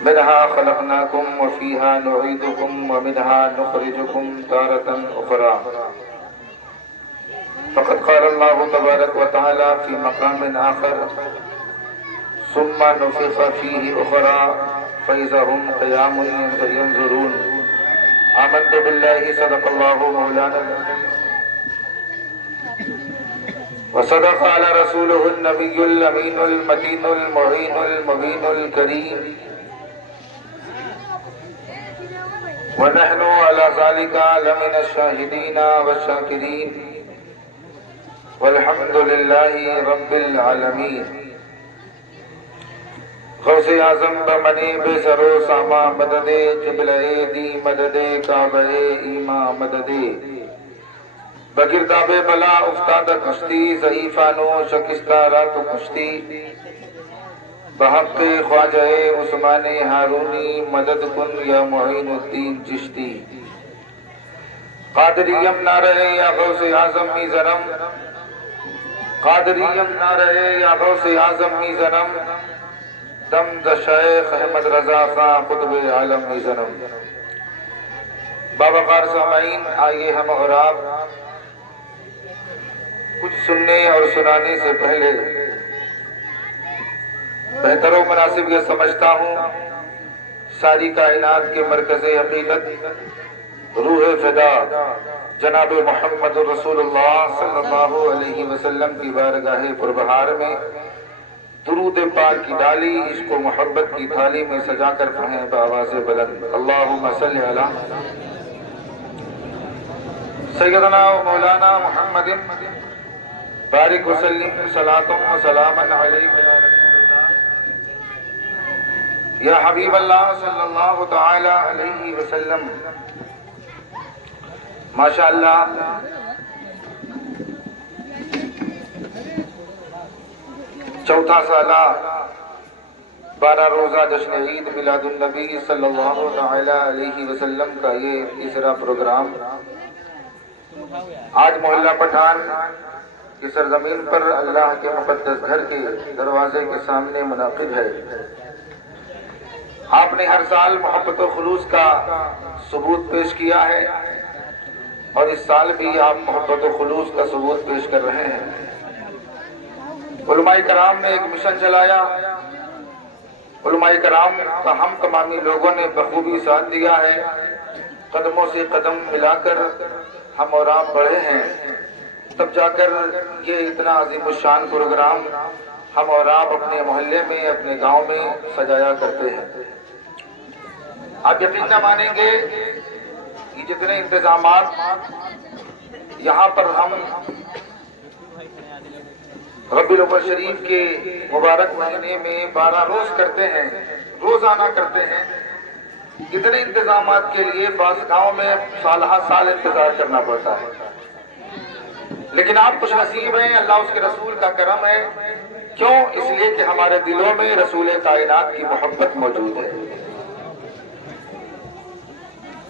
منها خلقناكم وفيها نعيدكم ومنها نخرجكم تارة أخرى. فقد قال الله تبارك وتعالى في مقام آخر: ثم نفخ فيه أخرى فإذا هم قيام ينظرون. آمنت بالله صدق الله مولانا وصدق على رسوله النبي الأمين المتين المعين المبين الكريم، ونحن على ذلك لمن الشاهدين والشاكرين، والحمد لله رب العالمين. غوث اعظم بمنی بے سرو ساما مدد قبلہ دی مدد کعبہ ایما مدد بگرداب بلا افتاد کشتی ضعیفانو شکستہ رات کشتی بحق خواجہ عثمان ہارونی مدد کن یا معین الدین چشتی. قادریم نہ رہے یا غوث اعظم می ظلم، قادریم نہ رہے یا غوث اعظم می ظلم، دم دا شیخ احمد رضا خان قطب عالم می ظلم. بابا قار سامعین، آئیے ہم اور آپ کچھ سننے اور سنانے سے پہلے بہتر و مناسب یہ سمجھتا ہوں ساری کائنات کے مرکز حقیقت روح فدا جناب محمد رسول اللہ صلی اللہ علیہ وسلم کی بارگاہ پربہار میں درود پاک کی ڈالی عشق و محبت کی تھالی میں سجا کر پڑھیں بآواز بلند: اللہم صلی علی سیدنا و مولانا محمد بارک وسلم صلاۃ و سلاما علیک یا رسول اللہ یا حبیب اللہ صلی اللہ تعالی علیہ وسلم. ماشاءاللہ چوتھا سالہ 12 روزہ جشن عید میلاد النبی صلی اللہ تعالی علیہ وسلم کا یہ تیسرا پروگرام آج محلہ پٹھان کی سرزمین پر اللہ کے مقدس گھر کے دروازے کے سامنے منعقد ہے. آپ نے ہر سال محبت و خلوص کا ثبوت پیش کیا ہے اور اس سال بھی آپ محبت و خلوص کا ثبوت پیش کر رہے ہیں. علماء کرام نے ایک مشن چلایا، علماء کرام کا ہم تمامی لوگوں نے بخوبی ساتھ دیا ہے. قدموں سے قدم ملا کر ہم اور آپ بڑھے ہیں، تب جا کر یہ اتنا عظیم الشان پروگرام ہم اور آپ اپنے محلے میں اپنے گاؤں میں سجایا کرتے ہیں. آپ یقین نہ مانیں گے کہ جتنے انتظامات یہاں پر ہم ربیع الاول شریف کے مبارک مہینے میں 12 روز کرتے ہیں، روزانہ کرتے ہیں، اتنے انتظامات کے لیے بعض گاؤں میں سالہ سال انتظار کرنا پڑتا ہے. لیکن آپ خوش نصیب ہیں، اللہ اس کے رسول کا کرم ہے. کیوں؟ اس لیے کہ ہمارے دلوں میں رسول کائنات کی محبت موجود ہے.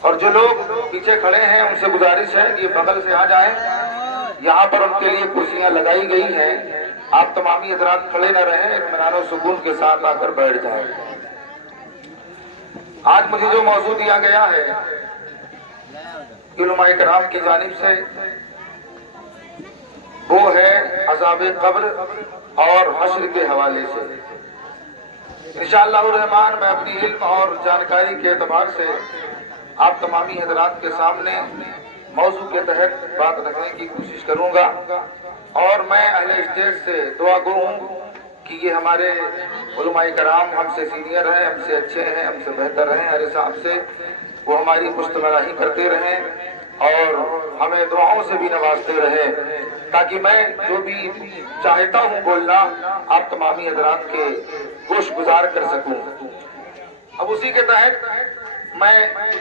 اور جو لوگ پیچھے کھڑے ہیں ان سے گزارش ہے کہ یہ بغل سے آ جائیں، یہاں پر ان کے لیے کرسیاں لگائی گئی ہیں. آپ تمامی حضرات کھڑے نہ رہیں، اطمینان و سکون کے ساتھ آ کر بیٹھ جائیں. آج مجھے جو موضوع دیا گیا ہے علماء کرام کی جانب سے، وہ ہے عذاب قبر اور حشر کے حوالے سے. انشاءاللہ الرحمن میں اپنی علم اور جانکاری کے اعتبار سے آپ تمامی حضرات کے سامنے موضوع کے تحت بات رکھنے کی کوشش کروں گا. اور میں اہل اسٹیج سے دعا گو ہوں کہ یہ ہمارے علماء کرام ہم سے سینئر ہیں، ہم سے اچھے ہیں، ہم سے بہتر ہیں، ہر حساب سے وہ ہماری پشت پناہی کرتے رہیں اور ہمیں دعاؤں سے بھی نوازتے رہیں، تاکہ میں جو بھی چاہتا ہوں بولنا آپ تمامی حضرات کے گوش گزار کر سکوں. اب اسی کے تحت میں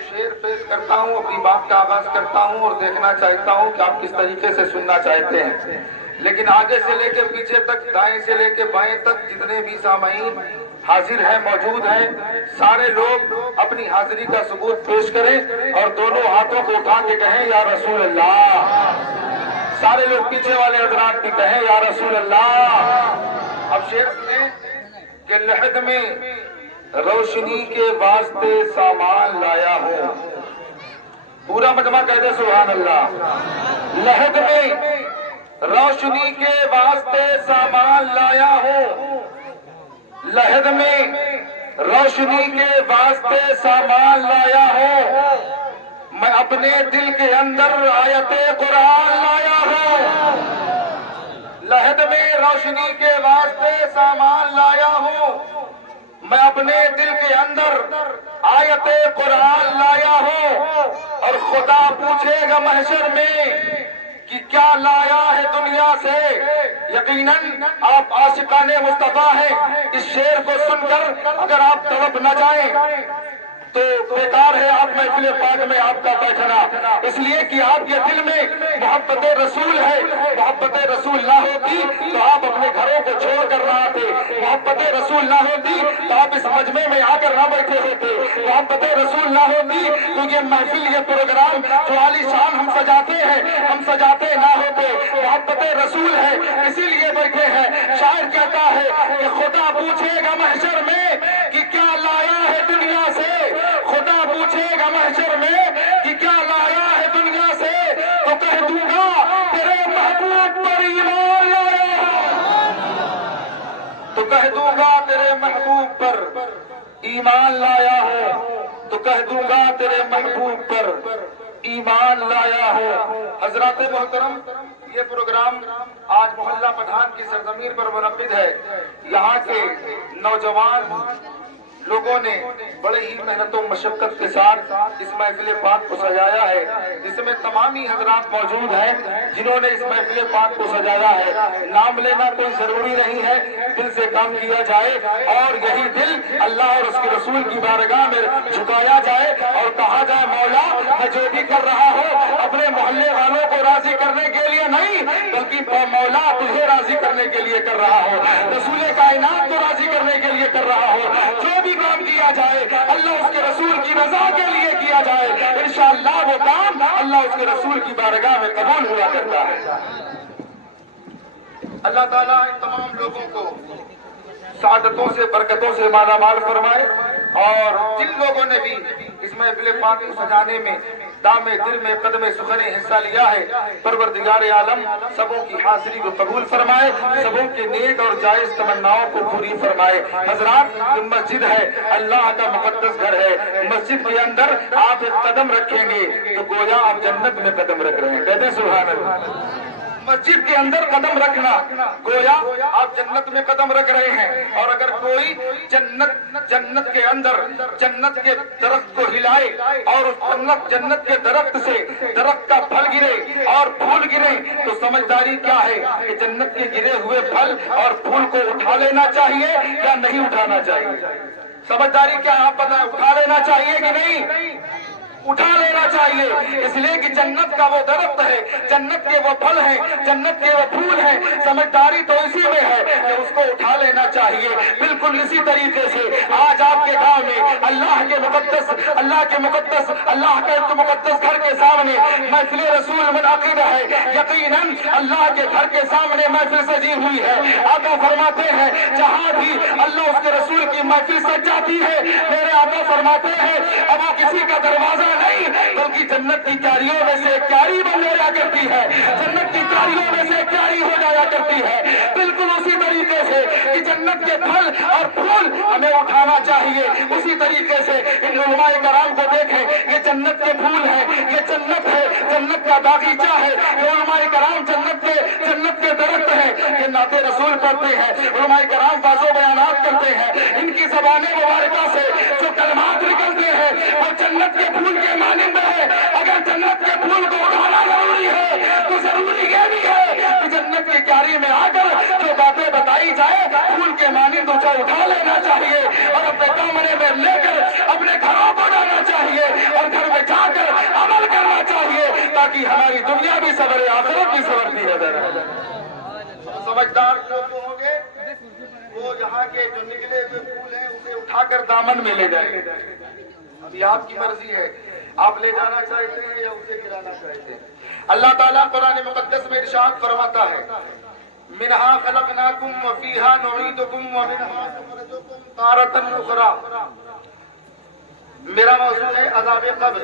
شعر پیش کرتا ہوں، اپنی بات کا آغاز کرتا ہوں اور دیکھنا چاہتا ہوں کہ آپ کس طریقے سے سننا چاہتے ہیں. لیکن آگے سے لے کے پیچھے تک، دائیں سے لے کے بائیں تک جتنے بھی سامعین حاضر ہیں، موجود ہیں، سارے لوگ اپنی حاضری کا ثبوت پیش کریں اور دونوں ہاتھوں کو اٹھا کے کہیں یا رسول اللہ. سارے لوگ پیچھے والے حضرات بھی کہیں یا رسول اللہ. اب شعر سنیں کہ لحد میں روشنی کے واسطے سامان لایا ہوں. پورا مجمع کہہ دے سبحان اللہ. لحد میں روشنی کے واسطے سامان لایا ہوں. لحد میں روشنی کے واسطے سامان لایا ہوں. میں اپنے دل کے اندر آیت قرآن لایا ہوں. لحد میں روشنی کے واسطے سامان لایا ہوں. میں اپنے دل کے اندر آیت قرآن لایا ہوں. اور خدا پوچھے گا محشر میں کہ کیا لایا ہے دنیا سے. یقیناً آپ عاشقان مصطفیٰ ہیں. اس شعر کو سن کر اگر آپ تڑپ نہ جائیں تو بیکار ہے آپ محفل پاک میں آپ کا بیٹھنا. اس لیے کہ آپ کے دل میں محبت رسول ہے. محبت رسول نہ ہوتی تو آپ اپنے گھروں کو چھوڑ کر نہ آتے. محبت رسول نہ ہوتی تو آپ اس مجمع میں آ کر نہ بیٹھے ہوتے. محبت رسول نہ ہوتی تو یہ محفل یہ پروگرام جو عالی شان ہم سجاتے ہیں ہم سجاتے نہ ہوتے. محبت رسول ہے اسی لیے بیٹھے ہیں. شاعر کہتا ہے کہ خدا پوچھے گا محشر میں کہ کیا لایا ہے دنیا سے. خدا پوچھے گا محشر میں کہ کیا لایا ہے دنیا سے تو کہہ دوں گا تیرے محبوب پر ایمان لایا ہوں. تو کہہ دوں گا تیرے محبوب پر ایمان لایا ہوں. تو کہہ دوں گا تیرے محبوب پر ایمان لایا ہوں. حضرات محترم یہ پروگرام آج محلہ پٹھان کی سرزمین پر منعقد ہے. یہاں کے نوجوان لوگوں نے بڑے ہی محنت و مشقت کے ساتھ اس محفل پاک کو سجایا ہے. جس میں تمامی حضرات موجود ہیں جنہوں نے اس محفل پاک کو سجایا ہے. نام لینا کوئی ضروری نہیں ہے. دل سے کام کیا جائے اور یہی دل اللہ اور اس کے رسول کی بارگاہ میں جھکایا جائے اور کہا جائے مولا میں جو بھی کر رہا ہوں اپنے محلے والوں کو راضی کرنے کے لیے نہیں بلکہ مولا تجھے راضی کرنے کے لیے کر رہا ہوں. رسول کائنات کو راضی کرنے کے لیے کر رہا ہوں. جو بھی کام کیا جائے اللہ اس کے رسول کی رضا کے لیے کیا جائے. انشاءاللہ وہ کام اللہ اس کے رسول کی بارگاہ میں قبول ہوا کرتا ہے. اللہ تعالیٰ ان تمام لوگوں کو سعادتوں سے برکتوں سے مالا مال فرمائے. اور جن لوگوں نے بھی اس محفل پاک کو سجانے میں دام دل میں قدم سخن حصہ لیا ہے پروردگار عالم سبوں کی حاضری کو قبول فرمائے. سبوں کے نیک اور جائز تمناؤں کو پوری فرمائے. حضرات یہ مسجد ہے اللہ کا مقدس گھر ہے. مسجد کے اندر آپ ایک قدم رکھیں گے تو گویا آپ جنت میں قدم رکھ رہے ہیں. کہتے ہیں سبحان اللہ. مسجد کے اندر قدم رکھنا گویا آپ جنت میں قدم رکھ رہے ہیں. اور اگر کوئی جنت کے اندر جنت کے درخت کو ہلائے اور اس جنت کے درخت سے درخت کا پھل گرے اور پھول گرے تو سمجھداری کیا ہے کہ جنت کے گرے ہوئے پھل اور پھول کو اٹھا لینا چاہیے یا نہیں اٹھانا چاہیے. سمجھداری کیا آپ بتائیں اٹھا لینا چاہیے کہ نہیں اٹھا لینا چاہیے. اس لیے کہ جنت کا وہ درخت ہے جنت کے وہ پھل ہیں جنت کے وہ پھول ہیں. سمجھداری تو اسی میں ہے کہ اس کو اٹھا لینا چاہیے. بالکل اسی طریقے سے آج آپ کے گاؤں میں اللہ کے مقدس گھر کے سامنے محفل رسول منعقد ہے. یقیناً اللہ کے گھر کے سامنے محفل سجی ہوئی ہے. آقا فرماتے ہیں جہاں بھی اللہ اس کے رسول کی محفل سج جاتی ہے میرے آقا فرماتے ہیں اب وہ کسی کا دروازہ نہیں بلکہ جنت کی کیاریوں میں سے کیاری بن جایا کرتی ہے. جنت کی کیاریوں میں سے کیاری ہو جایا کرتی ہے. بالکل اسی طریقے سے کہ جنت کے پھل اور پھول ہمیں اٹھانا چاہیے. اسی طریقے سے ان علماء کرام کو دیکھیں یہ جنت کے پھول ہیں یہ جنت ہے جنت کا باغیچہ ہے. یہ علماء کرام جنت کے درخت ہیں. یہ نعت رسول پڑھتے ہیں علماء کرام واضح بیانات کرتے ہیں. ان کی زبانیں مبارکہ سے جو کلمات نکلتے ہیں وہ جنت کے پھول کے مانند ہے. اگر جنت کے پھول کو اٹھانا ضروری ہے تو ضروری یہ بھی ہے کہ جنت کی کیاری میں آ کر جو باتیں بتائی جائے پھول کے مانند اسے اٹھا لینا چاہیے اور اپنے کمرے میں لے کر اپنے گھروں کو جانا چاہیے اور گھر میں جا کر عمل کرنا چاہیے تاکہ ہماری دنیا بھی سبرے آخرت بھی سبرتی ہے. سمجھدار لوگ ہوں گے وہ یہاں کے جو نکلے ہوئے پھول ہیں اسے اٹھا کر دامن میں لے جائیں گے. ابھی آپ کی مرضی ہے آپ لے جانا چاہتے ہیں یا اسے گرانا چاہتے ہیں. اللہ تعالیٰ قرآن مقدس میں ارشاد فرماتا ہے منہا خلقناکم وفیہا نعیدکم ومنہا نخرجکم تارۃ اخری۔ میرا موضوع ہے عذاب قبر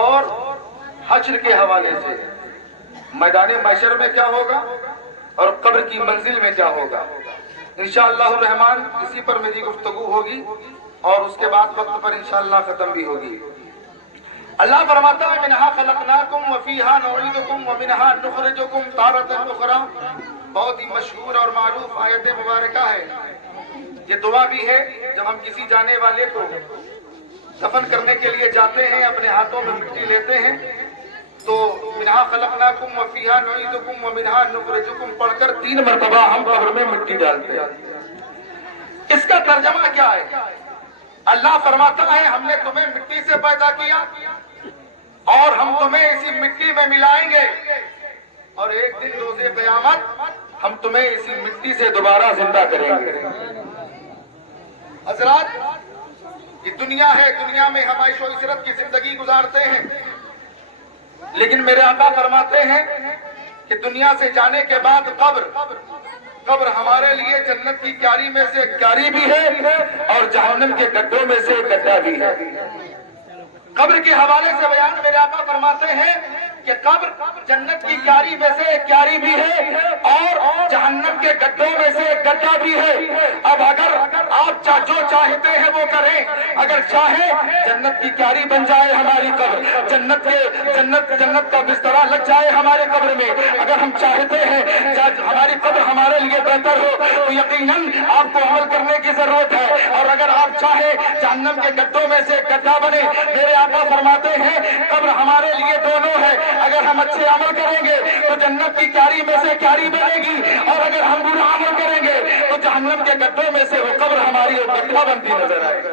اور حشر کے حوالے سے، میدان محشر میں کیا ہوگا اور قبر کی منزل میں کیا ہوگا۔ انشاءاللہ الرحمن اسی پر میری گفتگو ہوگی اور اس کے بعد وقت پر انشاءاللہ ختم بھی ہوگی۔ اللہ فرماتا ہے منہا خلقناکم وفیہا نعیدکم ومنہا نخرجکم تارۃ اخری۔ بہت ہی مشہور اور معروف آیت مبارکہ ہے، یہ دعا بھی ہے جب ہم کسی جانے والے کو دفن کرنے کے لیے جاتے ہیں، اپنے ہاتھوں میں مٹی لیتے ہیں تو منہا خلقناکم وفیہا نعیدکم ومنہا نخرجکم پڑھ کر 3 مرتبہ ہم قبر میں مٹی ڈالتے ہیں۔ اس کا ترجمہ کیا ہے؟ اللہ فرماتا ہے ہم نے تمہیں مٹی سے پیدا کیا اور ہم تمہیں اسی مٹی میں ملائیں گے اور ایک دن روز قیامت ہم تمہیں اسی مٹی سے دوبارہ زندہ کریں گے۔ حضرات یہ دنیا ہے، دنیا میں ہم عیش و عشرت کی زندگی گزارتے ہیں، لیکن میرے آقا فرماتے ہیں کہ دنیا سے جانے کے بعد قبر ہمارے لیے جنت کی کیاری میں سے کیاری بھی ہے اور جہنم کے گڈھوں میں سے گڈھا بھی ہے۔ قبر کے حوالے سے بیان میرے آقا فرماتے ہیں کہ قبر جنت کی کیاری میں سے ایک کیاری بھی ہے اور جہنم کے گڈھوں میں سے ایک گڈھا بھی ہے۔ اب اگر آپ جو چاہتے ہیں وہ کریں، اگر چاہیں جنت کی کیاری بن جائے ہماری قبر، جنت کا بسترا لگ جائے ہمارے قبر میں، اگر ہم چاہتے ہیں ہماری قبر ہمارے لیے بہتر ہو تو یقیناً آپ کو عمل کرنے کی ضرورت ہے، اور اگر آپ چاہیں جہنم کے گڈھوں میں سے ایک گڈھا بنے، میرے آقا فرماتے ہیں قبر ہمارے لیے دونوں ہے۔ اگر ہم اچھے عمل کریں گے تو جنت کی کیاری میں سے کیاری بنے گی، اور اگر ہم برا عمل کریں گے تو جہنم کے گڈھوں میں سے وہ قبر ہماری گڈھا بنتی نظر آئے گا۔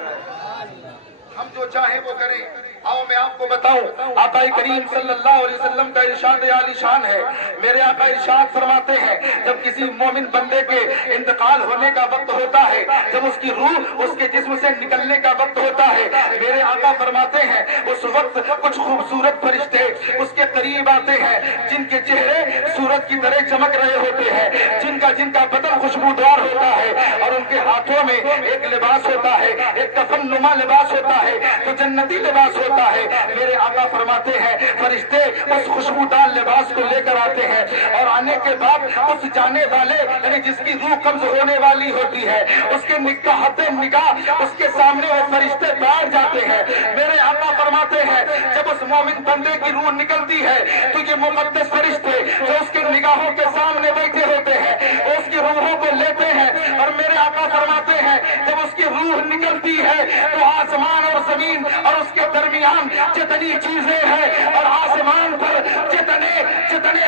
ہم جو چاہیں وہ کریں۔ آؤ میں آپ کو بتاؤں، آقا کریم صلی اللہ علیہ وسلم کا ارشاد عالی شان ہے۔ میرے آقا ارشاد فرماتے ہیں جب کسی مومن بندے کے انتقال ہونے کا وقت ہوتا ہے، جب اس کی روح اس کے جسم سے نکلنے کا وقت ہوتا ہے، میرے آقا فرماتے ہیں اس وقت کچھ خوبصورت فرشتے اس کے قریب آتے ہیں جن کے چہرے سورج کی طرح چمک رہے ہوتے ہیں، جن کا بدن خوشبودار ہوتا ہے اور ان کے ہاتھوں میں ایک لباس ہوتا ہے، ایک کفن نما لباس ہوتا ہے تو جنتی لباس ہوتا ہے۔ میرے آقا فرماتے ہیں فرشتے اس خوشبودار لباس کو لے کر آتے ہیں اور آنے کے بعد اس جانے والے یعنی جس کی روح قبض ہونے والی ہوتی ہے اس کے نگاہ اس کے سامنے وہ فرشتے بیٹھ جاتے ہیں۔ میرے آقا فرماتے ہیں جب اس مومن بندے کی روح نکلتی ہے تو یہ مقدس فرشتے جو اس کے نگاہوں کے سامنے بیٹھے ہوتے ہیں وہ اس کی روحوں کو لیتے ہیں، اور میرے آقا فرماتے ہیں جب اس کی روح نکلتی ہے تو آسمان اور زمین اور اس کے درمیان جتنی چیزیں ہیں اور آسمان پر جتنے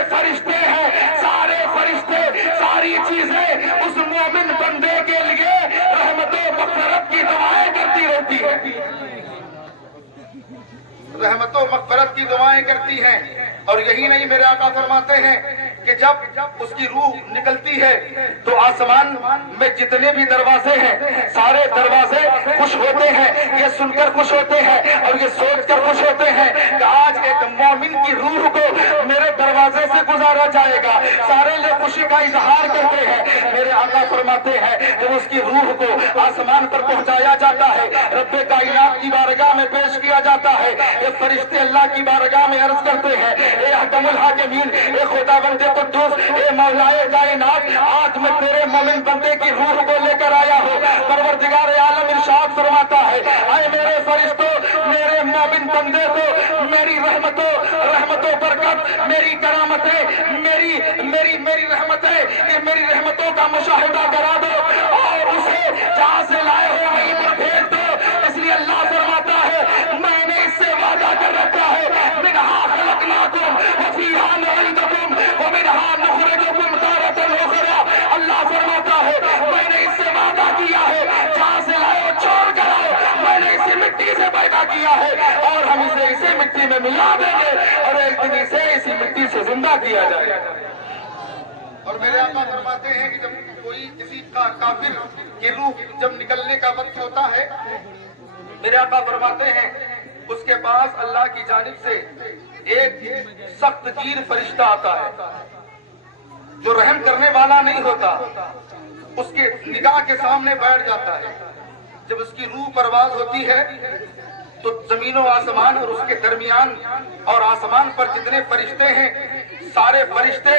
فرشتے ہیں، سارے فرشتے ساری چیزیں اس مومن بندے کے لیے رحمت و مغفرت کی دعائیں کرتی رہتی ہیں، رحمت و مغفرت کی دعائیں کرتی ہیں۔ اور یہی نہیں، میرے آقا فرماتے ہیں کہ جب اس کی روح نکلتی ہے تو آسمان میں جتنے بھی دروازے ہیں سارے دروازے خوش ہوتے ہیں، یہ سن کر خوش ہوتے ہیں اور یہ سوچ کر خوش ہوتے ہیں کہ آج ایک مومن کی روح کو میرے دروازے سے گزارا جائے گا، سارے لوگ خوشی کا اظہار کرتے ہیں۔ میرے آقا فرماتے ہیں جب اس کی روح کو آسمان پر پہنچایا جاتا ہے، رب کائنات کی بارگاہ میں پیش کیا جاتا ہے، یہ فرشتے اللہ کی بارگاہ میں عرض کرتے ہیں اے حکم الحاکمین، اے خدا بندے قدوس، اے مولا کائنات، آج میں تیرے مومن بندے کی روح کو لے کر آیا ہوں۔ پروردگار عالم ارشاد فرماتا ہے اے میرے فرشتوں، میرے مومن بندے کو میری رحمتوں برکت، میری کرامتیں، میری رحمتوں کا مشاہدہ کرا دو اور اسے جہاں سے لائے ہو وہیں پر بھیج دو۔ اس لیے اللہ فرماتا ہے میں نے اس سے وعدہ کر رکھا ہے منہا خلقناکم وفیہا نعیدکم ومنہا نخرجکم تارۃ اخری۔ اللہ فرماتا ہے میں نے اس سے وعدہ کیا ہے جہاں سے لائے ہو چھوڑ کر آؤ، میں نے اسی مٹی سے پیدا کیا ہے اور ہم اسے اسی مٹی میں ملا دیں گے اور ایک دن اسے اسی مٹی سے زندہ کیا جائے گا۔ اور میرے آقا فرماتے ہیں کہ جب کوئی کسی کافر کی روح جب نکلنے کا وقت ہوتا ہے، میرے آقا فرماتے ہیں اس کے پاس اللہ کی جانب سے ایک سخت گیر فرشتہ آتا ہے، جو رحم کرنے والا نہیں ہوتا اس کے نگاہ کے سامنے بیٹھ جاتا ہے. جب اس کی روح پرواز ہوتی ہے تو زمین و آسمان اور اس کے درمیان اور آسمان پر جتنے فرشتے ہیں سارے فرشتے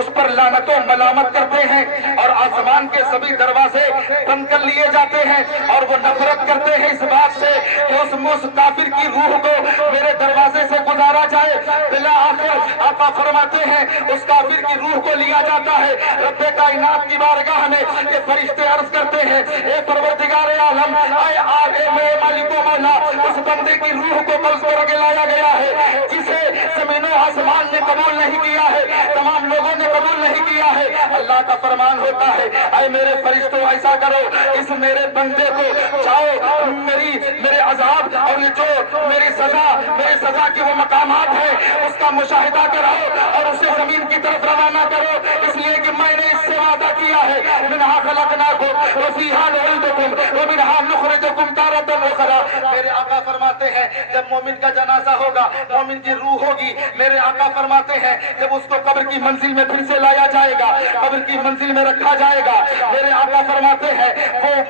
اس پر لعنت و ملامت کرتے ہیں اور آسمان کے سبھی دروازے بند کر لیے جاتے ہیں اور وہ نفرت کرتے ہیں اس بات سے کہ اس کافر کی روح کو میرے دروازے سے گزارا جائے. بلا آخر آقا فرماتے ہیں اس کافر کی روح کو لیا جاتا ہے. رب کائنات کی بارگاہ میں یہ فرشتے عرض کرتے ہیں اے پروردگار عالم اے مالک و مولا اس بندے کی روح کو قبض کر کے لایا گیا ہے جسے زمین و آسمان نے قبول نہیں کیا ہے, تمام لوگوں نے قبول نہیں کیا ہے. اللہ کا فرمان ہوتا ہے اے میرے فرشتوں ایسا کرو اس میرے بندے کو جاؤ میرے عذاب اور یہ جو میری سزا کے وہ مقامات ہیں اس کا مشاہدہ کراؤ اور اسے زمین کی طرف روانہ کرو, اس لیے کہ میں نے اس سے وعدہ کیا ہے منہا خلقناکم وفیہا نعیدکم ومنہا نخرجکم تارۃ اخری. میرے آقا فرماتے ہیں جب مومن کا جنازہ ہوگا مومن کی روح ہوگی, میرے آقا فرماتے ہیں جب اس کو قبر کی منزل میں پھر سے لایا جائے گا قبر کی منزل میں رکھا جائے گا, میرے آقا فرماتے ہیں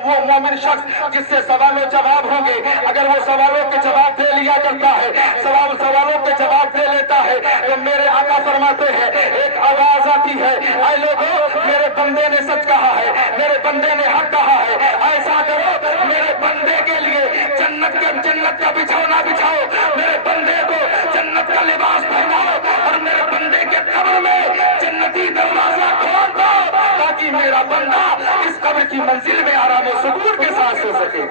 وہ مومن شخص جس سے سوال و جواب ہوں گے اگر وہ سوالوں کے جواب دے لیا کرتا ہے سوالوں کے جواب دے لیتا ہے تو میرے آقا فرماتے ہیں ایک آواز آتی ہے اے لوگوں میرے بندے نے سچ کہا ہے میرے بندے نے حق کہا ہے, ایسا کرو میرے بندے کے لیے جنت کا بچھونا بچھاؤ, میرے بندے کو جنت کا لباس پہناؤ اور میرے بندے کے قبر میں جنتی دروازہ کھول دو تاکہ میرا بندہ اس قبر کی منزل میں آرام و سکون کے ساتھ سو سکے.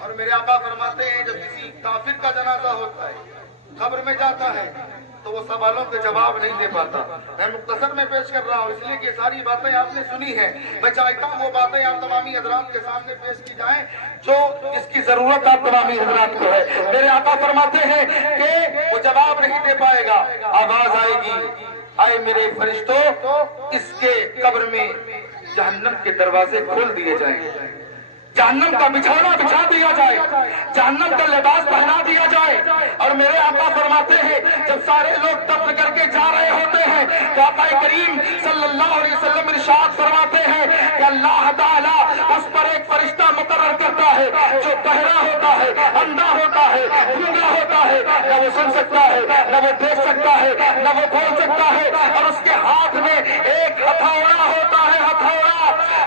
اور میرے آقا فرماتے ہیں جب کسی کافر کا جنازہ ہوتا ہے قبر میں جاتا ہے تو وہ سوالوں کے جواب نہیں دے پاتا. میں مختصر میں پیش کر رہا ہوں اس لیے کہ ساری باتیں آپ نے سنی ہیں. میں چاہتا ہوں وہ باتیں آپ تمامی حضرات کے سامنے پیش کی جائیں جو جس کی ضرورت آپ تمامی حضرات کو ہے. میرے آقا فرماتے ہیں کہ وہ جواب نہیں دے پائے گا, آواز آئے گی اے میرے فرشتوں اس کے قبر میں جہنم کے دروازے کھول دیے جائیں, جہنم کا بچھونا بچھا دیا جائے, جہنم کا لباس پہنا دیا جائے. اور میرے آقا فرماتے ہیں جب سارے لوگ دفن کر کے جا رہے ہوتے ہیں تو آقا کریم صلی اللہ علیہ وسلم ارشاد فرماتے ہیں کہ اللہ تعالیٰ اس پر ایک فرشتہ مقرر کرتا ہے جو بہرا ہوتا ہے, اندھا ہوتا ہے, گونگا ہوتا ہے, نہ وہ سن سکتا ہے نہ وہ دیکھ سکتا ہے نہ وہ بول سکتا ہے, اور اس کے ہاتھ میں ایک ہتھوڑا ہوتا ہے, ہتھوڑا.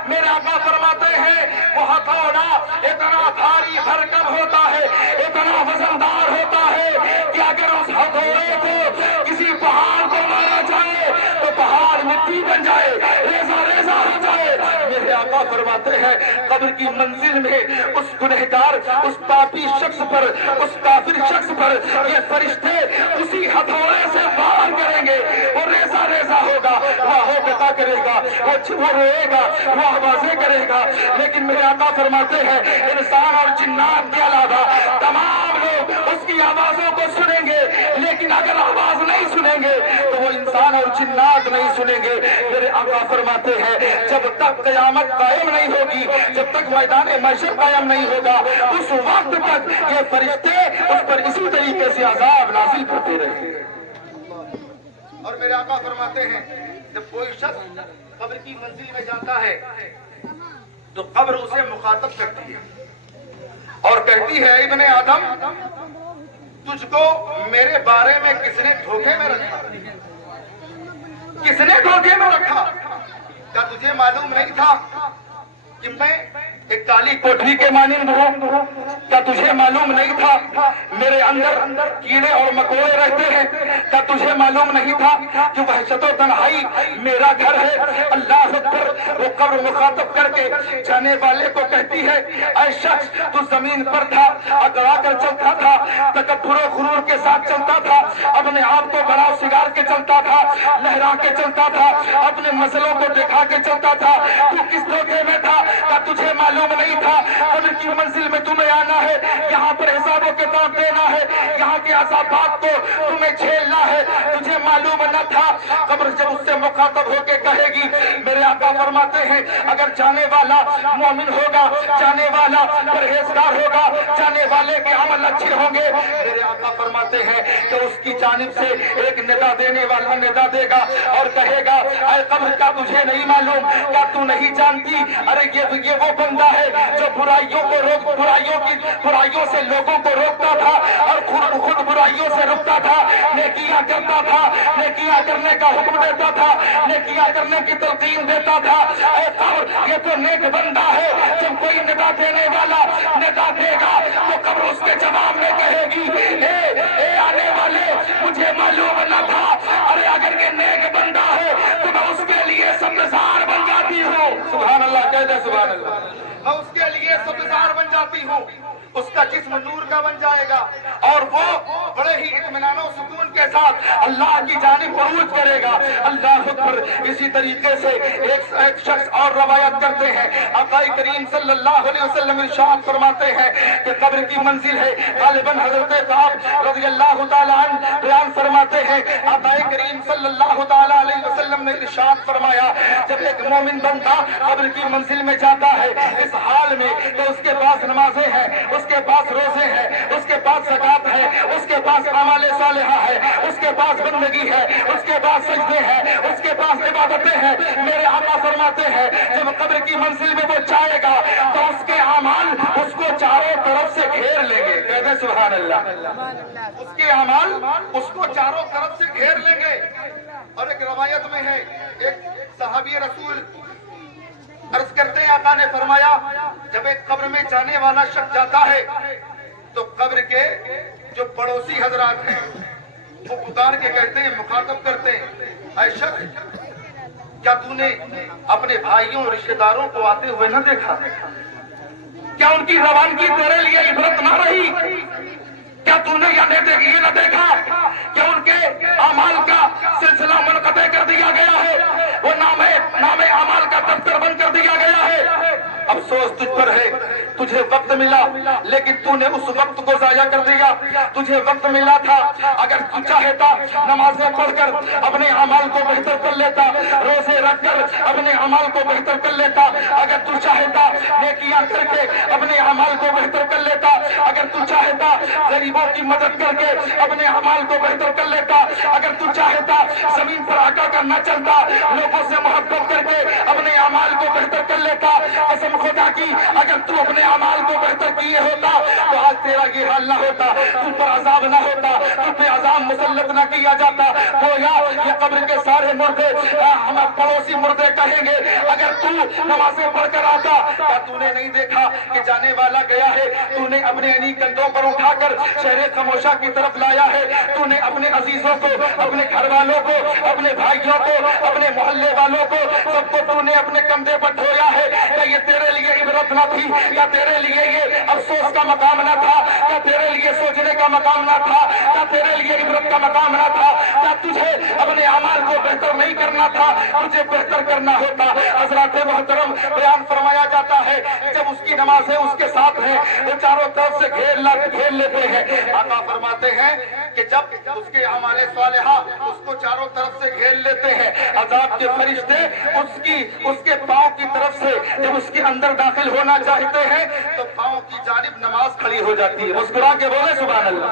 میرے آقا فرماتے ہیں وہ ہتھوڑا اتنا بھاری بھرکم ہوتا ہے اتنا وزندار ہوتا ہے کہ اگر اس ہتھوڑے کو کسی پہاڑ کو مارا جائے تو پہاڑ مٹی بن جائے, ریزہ ریزہ ہو جائے. میرے آقا فرماتے ہیں قبر کی منزل میں اس گنہگار اس پاپی شخص پر اس کافر شخص پر یہ فرشتے اسی ہتھوڑے سے وار کریں گے, وہ ریزہ ریزہ ہوگا, وہ ہو بتا کرے گا, وہ روئے گا, وہ آوازیں کرے گا. لیکن میرے آقا فرماتے ہیں انسان اور جنات کے علاوہ تمام لوگ اس کی آوازوں کو سنیں گے, لیکن اگر آواز نہیں سنیں گے تو وہ انسان اور جنات نہیں سنیں گے. میرے آقا فرماتے ہیں جب تک قیامت قائم نہیں ہوگی, جب تک میدان محشر قائم نہیں ہوگا, اس وقت تک یہ فرشتے اس پر اسی طریقے سے عذاب نازل کرتے رہیں گے. اور میرے آقا فرماتے ہیں جب کوئی شخص قبر کی منزل میں جاتا ہے تو قبر اسے مخاطب کرتی ہے اور کہتی ہے ابن آدم تجھ کو میرے بارے میں کس نے دھوکے میں رکھا, کس نے دھوکے میں رکھا؟ کیا تجھے معلوم نہیں تھا کہ میں ایک کالی کوٹری کے مانند ہوں؟ کیا تجھے معلوم نہیں تھا میرے اندر کیڑے اور مکوڑے رہتے ہیں؟ کیا تجھے معلوم نہیں تھا کہ وحشت و تنہائی میرا گھر ہے؟ اللہ اکبر. وہ قبر مخاطب کر کے جانے والے کو کہتی ہے اے شخص تو زمین پر تھا, اگڑا کر چلتا تھا, تکبر و غرور کے ساتھ چلتا تھا, اپنے آپ کو بڑا سگار کے چلتا تھا, لہرا کے چلتا تھا, اپنے مسئلوں کو دکھا کے چلتا تھا, تو کس دھوکے میں تھا؟ کیا تجھے معلوم نہیں تھا قبر کی کی منزل میں تمہیں آنا ہے، یہاں پر حساب و کتاب دینا ہے، یہاں کے عذابات کو تمہیں جھیلنا ہے۔ تجھے معلوم نہ تھا، قبر جب اس سے مخاطب ہو کے کہے گی، میرے آقا فرماتے ہیں اگر جانے والا مومن ہوگا، جانے والا پرہیزگار ہوگا، جانے والے کے عمل اچھے ہوں گے، میرے آقا فرماتے ہیں کہ اس کی جانب سے ایک ندا دینے والا ندا دے گا اور کہے گا، اے قبر کیا تجھے نہیں معلوم، کیا تو نہیں جانتی، ارے یہ وہ بندہ ہے جو برائیوں سے لوگوں کو روکتا تھا اور خود برائیوں سے رکتا تھا، نیکیاں کرتا تھا، نیکیاں کرنے کا حکم دیتا تھا، نیکیاں کرنے کی تلقین دیتا تھا۔ اے قبر یہ تو نیک بندہ ہے، جب کوئی ندا دینے والا ندا دے گا تو قبر اس کے جواب میں کہے گی، اے آنے والے مجھے معلوم نہ تھا، ارے اگر یہ نیک بندہ ہے تو میں اس کے لیے سبزار بن جاتی ہوں۔ سبحان اللہ کہہ دے سبحان اللہ، میں اس کے لیے سبزار بن جاتی ہوں، اس کا جسم نور کا بن جائے گا اور وہ بڑے ہی اطمینان و سکون کے ساتھ اللہ کی جانب عروج کرے گا۔ اللہ اکبر۔ اسی طریقے سے ایک شخص اور روایت کرتے ہیں، آقا کریم صلی اللہ علیہ وسلم ارشاد فرماتے ہیں کہ قبر کی منزل ہے، غالباً حضرت کعب رضی اللہ تعالیٰ عنہ بیان فرماتے ہیں، آقا کریم صلی اللہ تعالیٰ علیہ وسلم نے ارشاد فرمایا جب ایک مومن بندہ قبر کی منزل میں جاتا ہے اس حال میں تو اس کے پاس نمازیں ہیں، اس کے پاس روزے ہیں، اس کے پاس زکات ہے، اس کے پاس اعمال صالحہ ہے، اس کے پاس بندگی ہے، اس کے پاس سجدے ہیں، اس کے پاس عبادتیں ہیں۔ میرے آقا فرماتے ہیں جب قبر کی منزل میں وہ جائے گا تو اس کے اعمال اس کو چاروں طرف سے گھیر لیں گے۔ کہتے ہیں سبحان اللہ، اس کے اعمال اس کو چاروں طرف سے گھیر لیں گے۔ اور ایک روایت میں ہے، ایک صحابی رسول عرض کرتے ہیں آقا نے فرمایا جب ایک قبر میں جانے والا شخص جاتا ہے تو قبر کے جو پڑوسی حضرات ہیں وہ پکار کے کہتے ہیں، مخاطب کرتے ہیں، اے شخص کیا تو نے اپنے بھائیوں رشتہ داروں کو آتے ہوئے نہ دیکھا؟ کیا ان کی روانگی تیرے لیے عبرت نہ رہی؟ کیا تو نے یہ نہ دیکھا کہ ان کے اعمال کا سلسلہ منقطع کر دیا گیا ہے، وہ نام اعمال کا دفتر بند کر دیا گیا ہے؟ افسوس تجھ پر ہے، تجھے وقت ملا لیکن تو نے اس وقت کو ضائع کر دیا۔ تجھے وقت ملا تھا، اگر تو چاہتا نمازیں پڑھ کر اپنے اعمال کو بہتر کر لیتا، روزے رکھ کر اپنے اعمال کو بہتر کر لیتا، اگر تو چاہتا نیکیاں کر کے اپنے اعمال کو بہتر کر لیتا، اگر تو چاہتا غریبوں کی مدد کر کے اپنے اعمال کو بہتر کر لیتا، اگر تو چاہتا زمین پر آقا کا نہ چلتا، لوگوں سے محبت کر کے اپنے اعمال کو بہتر کر لیتا، قسم خدا کی اگر تو اپنے اعمال کو بہتر کیے ہوتا تو آج تیرا یہ حال نہ ہوتا، تم پر عذاب نہ ہوتا، تم پہ عذاب مسلط نہ کیا جاتا۔ گویا یہ قبر کے سارے مردے ہم پڑوسی مردے کہیں گے اگر تو نمازیں پڑھ کر آتا، کیا تو نے نہیں دیکھا کہ جانے والا گیا ہے؟ تو نے اپنے انہی کندھوں پر اٹھا کر شہر خموشہ کی طرف لایا ہے، تو نے اپنے عزیزوں کو، اپنے گھر والوں کو، اپنے بھائیوں کو، اپنے محلے والوں کو، سب کو تو نے اپنے کندھے پر ڈھویا ہے۔ کیا یہ تیرے لیے عبرت نہ تھی؟ کیا تیرے لیے یہ افسوس کا مقام نہ تھا؟ کیا تیرے لیے سوچنے کا مقام نہ تھا؟ کیا تیرے لیے عبرت کا مقام نہ تھا؟ کیا تجھے اپنے اعمال کو بہتر نہیں کرنا تھا؟ تجھے بہتر کرنا ہوتا۔ حضرات محترم بیان فرمایا جاتا ہے جب اس کی نمازیں اس کے ساتھ ہیں وہ چاروں طرف سے گھیر لیتے ہیں۔ آقا فرماتے ہیں کہ جب اس کے اعمال صالحہ اس کو چاروں طرف سے گھیر لیتے ہیں، عذاب کے فرشتے اس کے پاؤں کی طرف سے جب اس کے اندر داخل ہونا چاہتے ہیں تو پاؤں کی جانب نماز کھڑی ہو جاتی ہے۔ مسکرا کے بولے سبحان اللہ۔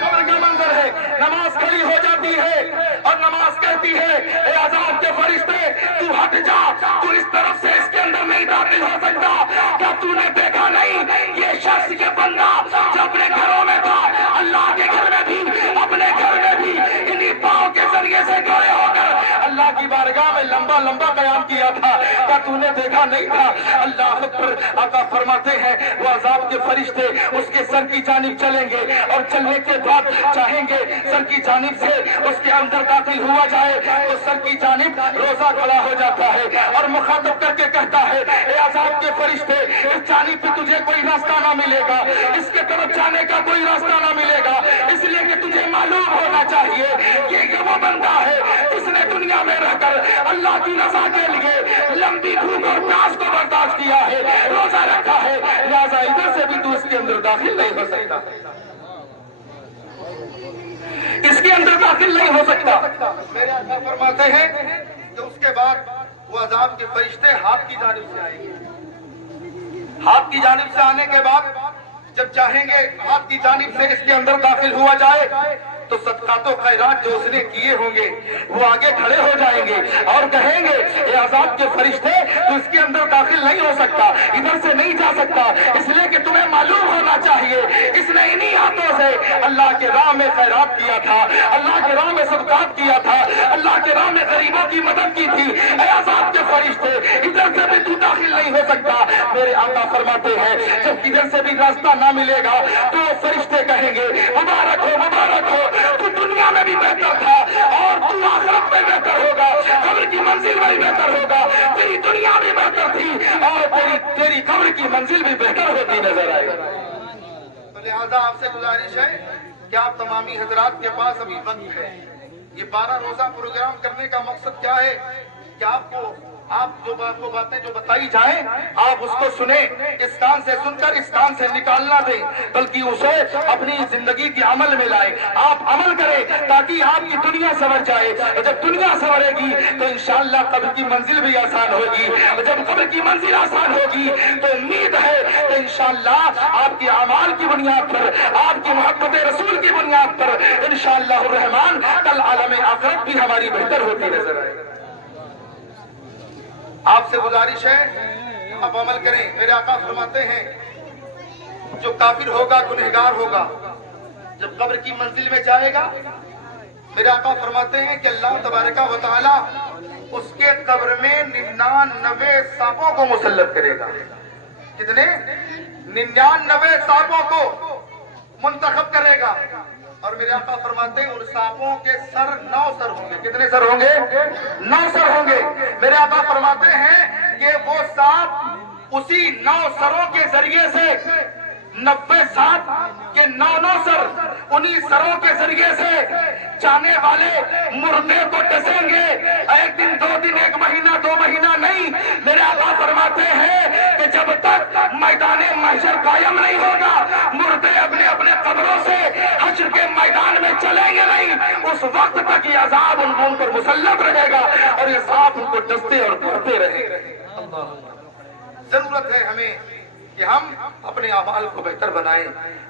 قبر کا منظر ہے، نماز کھڑی ہو جاتی ہے اور نماز کہتی ہے اے عذاب کے فرشتے تو ہٹ جا، تو اس طرف سے اس کے اندر نہیں داخل ہو سکتا۔ کیا تو نے دیکھا نہیں یہ شخص یہ بندہ جو اپنے گھروں میں تھا، اللہ کے گھر میں بھی، اپنے گھر میں بھی انہی پاؤں کے ذریعے سے کھڑے ہو کر اللہ کی بارگاہ میں لمبا لمبا قیام کیا تھا؟ کیا تو نے دیکھا نہیں تھا؟ اللہ اکبر۔ آقا فرماتے ہیں وہ عذاب کے فرشتے اس کے سر کی جانب چلیں گے اور چلنے کے بعد چاہیں گے سر کی جانب سے اس کے اندر داخل ہوا جائے تو سر کی جانب روزہ کھڑا ہو جاتا ہے اور مخاطب کر کے کہتا ہے اے عذاب کے فرشتے اس جانب پہ تجھے کوئی راستہ نہ ملے گا، اس کے طرف جانے کا کوئی راستہ نہ ملے گا، اس لیے کہ تجھے معلوم ہونا چاہیے یہ وہ بندہ ہے جس نے دنیا میں رہ کر اللہ کی رضا کے لیے لمبی بھوک اور پیاس کو برداشت کیا ہے، روزہ رکھا ہے، لہٰذا داخل نہیں ہو سکتا، اس کے اندر داخل نہیں ہو سکتا۔ میرے آقا فرماتے ہیں کہ اس کے بعد وہ عذاب کے فرشتے ہاتھ کی جانب سے آئیں گے، ہاتھ کی جانب سے آنے کے بعد جب چاہیں گے ہاتھ کی جانب سے اس کے اندر داخل ہوا جائے تو صدقات و خیرات جو اس نے کیے ہوں گے وہ آگے کھڑے ہو جائیں گے اور کہیں گے اے عذاب کے فرشتے تو اس کے اندر داخل نہیں ہو سکتا، ادھر سے نہیں جا سکتا، اس لیے کہ تمہیں معلوم ہونا چاہیے اس نے انہی ہاتھوں سے اللہ کے راہ میں خیرات کیا تھا، اللہ کے راہ میں صدقات کیا تھا، اللہ کے راہ میں غریبوں کی مدد کی تھی۔ اے عذاب کے فرشتے ادھر سے بھی تو داخل نہیں ہو سکتا۔ میرے آقا فرماتے ہیں جب ادھر سے بھی راستہ نہ ملے گا تو فرشتے کہیں گے مبارک ہو مبارک ہو، تو دنیا میں بھی بہتر تھا اور تو آخرت میں بہتر ہوگا، قبر کی منزل میں بھی بہتر ہوگا، تیری دنیا بھی بہتر تھی اور تیری قبر کی منزل بھی بہتر ہوتی نظر آئے۔ تو لہذا آپ سے گزارش ہے کہ آپ تمامی حضرات کے پاس ابھی وقت ہے، یہ 12 روزہ پروگرام کرنے کا مقصد کیا ہے کہ آپ جو باتیں جو بتائی جائیں آپ اس کو سنیں، اس کان سے سن کر اس کان سے نکالنا دیں، بلکہ اسے اپنی زندگی کے عمل میں لائیں، آپ عمل کریں تاکہ آپ کی دنیا سنور جائے، اور جب دنیا سنورے گی تو انشاءاللہ قبر کی منزل بھی آسان ہوگی، اور جب قبر کی منزل آسان ہوگی تو امید ہے کہ انشاءاللہ آپ کے اعمال کی بنیاد پر، آپ کی محبت رسول کی بنیاد پر انشاءاللہ الرحمن کل عالم آخرت بھی ہماری بہتر ہوتی نظر آئے۔ آپ سے گزارش ہے آپ عمل کریں۔ میرے آقا فرماتے ہیں جو کافر ہوگا گنہگار ہوگا جب قبر کی منزل میں جائے گا، میرے آقا فرماتے ہیں کہ اللہ تبارک و تعالی اس کے قبر میں 99 سانپوں کو مسلط کرے گا۔ کتنے؟ 99 سانپوں کو منتخب کرے گا، اور میرے آقا فرماتے ہیں ان سانپوں کے سر 9 سر ہوں گے۔ کتنے سر ہوں گے؟ 9 سر ہوں گے۔ میرے آقا فرماتے ہیں کہ وہ سانپ اسی 9 سروں کے ذریعے سے 90 سانپ کے 9 سر انہی سروں کے ذریعے سے جانے والے مردے کو ڈسیں گے، ایک دن 2 دن 1 مہینہ 2 مہینہ نہیں۔ میرے آقا فرماتے ہیں کہ جب تک میدان محشر قائم نہیں ہوگا مردے اپنے اپنے قبروں سے حشر کے میدان میں چلیں گے نہیں، اس وقت تک یہ عذاب ان پر مسلط رہے گا اور یہ سانپ ان کو ڈستے اور کھاتے رہیں گے۔ ضرورت ہے ہمیں کہ ہم اپنے اعمال کو بہتر بنائیں،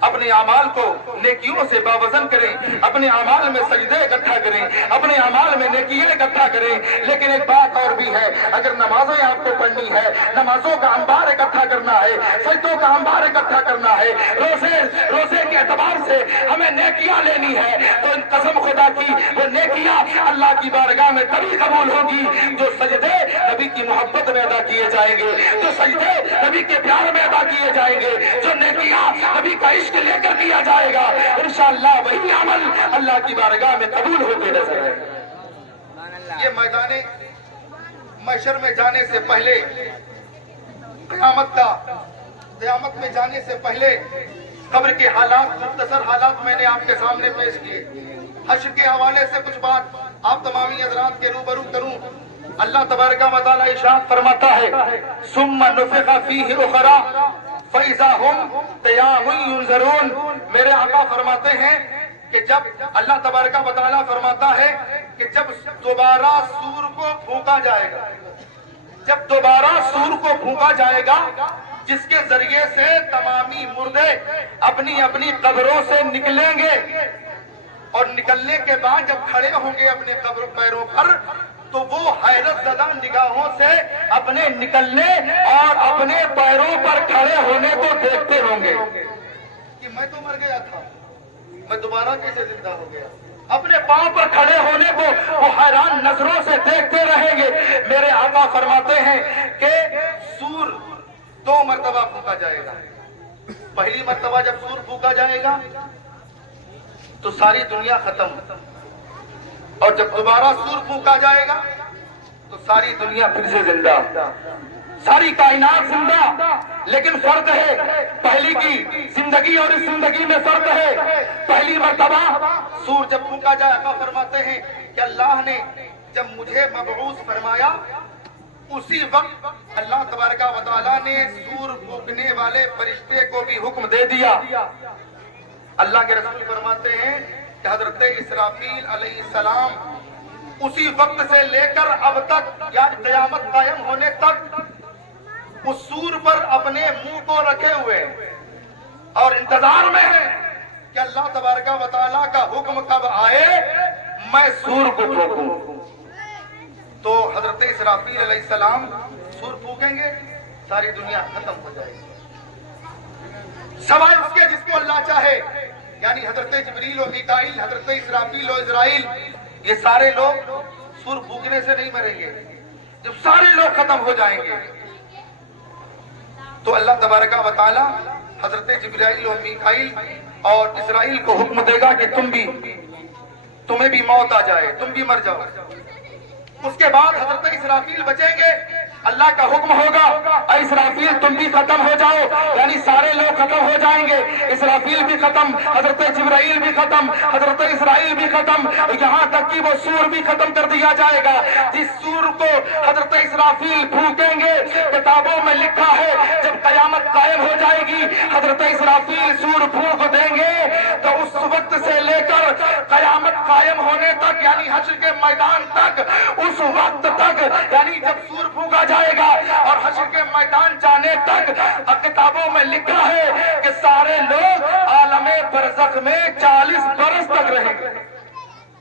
اپنے اعمال کو نیکیوں سے باوزن کریں، اپنے اعمال میں سجدے اکٹھا کریں، اپنے اعمال میں نیکیاں اکٹھا کریں۔ لیکن ایک بات اور بھی ہے، اگر نمازیں آپ کو پڑھنی ہے، نمازوں کا انبار اکٹھا کرنا ہے، سجدوں کا انبار اکٹھا کرنا ہے، روزے کے اعتبار سے ہمیں نیکیاں لینی ہے، تو ان قسم خدا کی وہ نیکیاں اللہ کی بارگاہ میں تبھی قبول ہوگی جو سجدے نبی کی محبت میں ادا کیے جائیں گے، جو سجدے نبی کے پیار میں ادا کیے جائیں گے، جو نیکیاں نبی کا عشق لے کر کیا جائے گا، انشاءاللہ وہی عمل اللہ کی بارگاہ میں قبول ہوتے نظر آئے گا۔ یہ میدان محشر میں جانے سے پہلے قیامت میں جانے سے پہلے قبر کے حالات، مختصر حالات میں نے آپ کے سامنے پیش کیے۔ حشر کے حوالے سے کچھ بات آپ تمامی حضرات کے روبرو کروں۔ اللہ تبارک و تعالی ارشاد فرماتا ہے ثم نفخ فیہ اخری فاذا هم قیام ینظرون۔ میرے آقا فرماتے ہیں کہ جب اللہ تبارک و تعالی فرماتا ہے کہ جب دوبارہ سور کو پھونکا جائے گا، جب دوبارہ سور کو پھونکا جائے گا جس کے ذریعے سے تمامی مردے اپنی اپنی قبروں سے نکلیں گے، اور نکلنے کے بعد جب کھڑے ہوں گے اپنے قبر پیروں پر تو وہ حیرت زدہ نگاہوں سے اپنے نکلنے اور اپنے پیروں پر کھڑے ہونے کو دیکھتے ہوں گے کہ میں تو مر گیا تھا، میں دوبارہ کیسے زندہ ہو گیا۔ اپنے پاؤں پر کھڑے ہونے کو وہ حیران نظروں سے دیکھتے رہیں گے۔ میرے آقا فرماتے ہیں کہ سور 2 مرتبہ پھونکا جائے گا۔ پہلی مرتبہ جب سور پھونکا جائے گا تو ساری دنیا ختم، اور جب دوبارہ سور پھونکا جائے گا تو ساری دنیا پھر سے زندہ، ساری کائنات زندہ۔ لیکن فرق ہے پہلی کی زندگی اور اس زندگی میں فرق ہے۔ پہلی مرتبہ سور جب پھونکا جائے گا فرماتے ہیں کہ اللہ نے جب مجھے مبعوث فرمایا اسی وقت اللہ تبارک و تعالیٰ نے سور پھونکنے والے فرشتے کو بھی حکم دے دیا. اللہ کے رسول فرماتے ہیں کہ حضرت اسرافیل علیہ السلام اسی وقت سے لے کر اب تک یعنی قیامت قائم ہونے تک اس سور پر اپنے منہ کو رکھے ہوئے اور انتظار میں ہے کہ اللہ تبارک و تعالیٰ کا حکم کب آئے میں سور کو پھونکوں. تو حضرت اسرافیل علیہ السلام سور پھونکیں گے, ساری دنیا ختم ہو جائے گی سوائے اس کے جس کو اللہ چاہے. یعنی حضرت جبریل و میکائیل, حضرت اسرافیل و اسرائیل, یہ سارے لوگ سور پھونکنے سے نہیں مریں گے. جب سارے لوگ ختم ہو جائیں گے تو اللہ تبارک و تعالی حضرت جبرائیل و میکائیل اور اسرائیل کو حکم دے گا کہ تمہیں بھی موت آ جائے, تم بھی مر جاؤ. اس کے بعد حضرت اسرافیل بچیں گے, اللہ کا حکم ہوگا اے اسرافیل تم بھی ختم ہو جاؤ. یعنی سارے لوگ ختم ہو جائیں گے, اسرافیل بھی ختم, حضرت جبرائیل بھی ختم, حضرت اسرائیل بھی ختم, یہاں تک کہ وہ سور بھی ختم کر دیا جائے گا. جس سور کو حضرت اسرافیل پھونکیں گے کتابوں میں لکھا ہے جب قیامت قائم ہو جائے گی حضرت اسرافیل سور پھونک دیں گے تو اس وقت سے لے کر قیامت قائم ہونے تک یعنی حشر کے میدان تک, اس وقت تک یعنی جب سور پھونکا جائے گا اور حشر کے میدان جانے تک کتابوں میں لکھا ہے کہ سارے لوگ عالم برزخ میں 40 برس تک رہیں گے.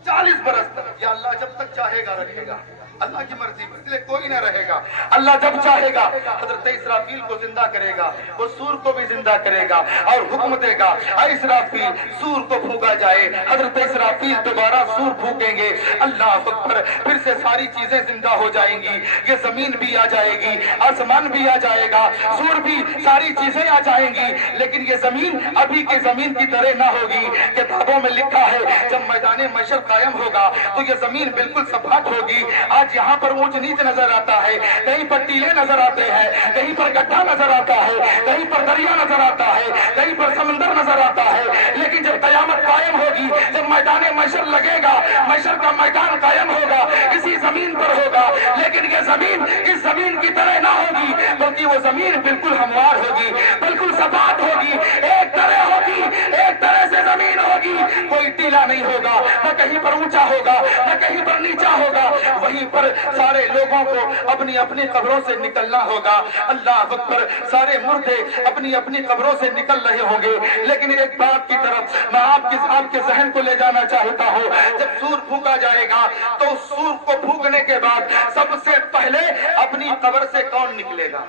40 برس تک یا اللہ جب تک چاہے گا رکھے گا, اللہ کی مرضی پر, اس لیے کوئی نہ رہے گا. اللہ جب چاہے گا حضرت اسرافیل کو زندہ کرے گا, وہ سور کو بھی زندہ کرے گا اور حکم دے گا اے اسرافیل سور کو پھونکا جائے. حضرت اسرافیل دوبارہ سور پھونکیں گے, اللہ اکبر, پھر سے ساری چیزیں زندہ ہو جائیں گی. یہ زمین بھی آ جائے گی, آسمان بھی آ جائے گا, سور بھی, ساری چیزیں آ جائیں گی. لیکن یہ زمین ابھی کی زمین کی طرح نہ ہوگی. کتابوں میں لکھا ہے جب میدان محشر قائم ہوگا تو یہ زمین بالکل سپاٹ ہوگی. آج یہاں پر اونچ نیچ نظر آتا ہے, کہیں پر ٹیلے نظر آتے ہیں, کہیں پر گڈھا نظر آتا ہے, کہیں پر دریا نظر آتا ہے, کہیں پر سمندر نظر آتا ہے. لیکن جب قیامت قائم ہوگی, جب میدان محشر لگے گا, محشر کا میدان قائم ہوگا, اسی زمین پر ہوگا. لیکن یہ زمین اس زمین کی طرح نہ ہوگی بلکہ وہ زمین بالکل ہموار ہوگی, بالکل سپاٹ ہوگی, ایک طرح ہوگی, ایک طرح سے زمین ہوگی. کوئی ٹیلا نہیں ہوگا, نہ کہیں پر اونچا ہوگا, نہ کہیں پر نیچا ہوگا. وہیں پر سارے لوگوں کو اپنی اپنی قبروں سے نکلنا ہوگا. اللہ اکبر, سارے مردے اپنی اپنی قبروں سے نکل رہے ہوں گے. لیکن ایک بات کی طرف میں آپ کے ذہن کو لے جانا چاہتا ہوں, جب سور پھونکا جائے گا تو اس سور کو پھونکنے کے بعد سب سے پہلے اپنی قبر سے کون نکلے گا؟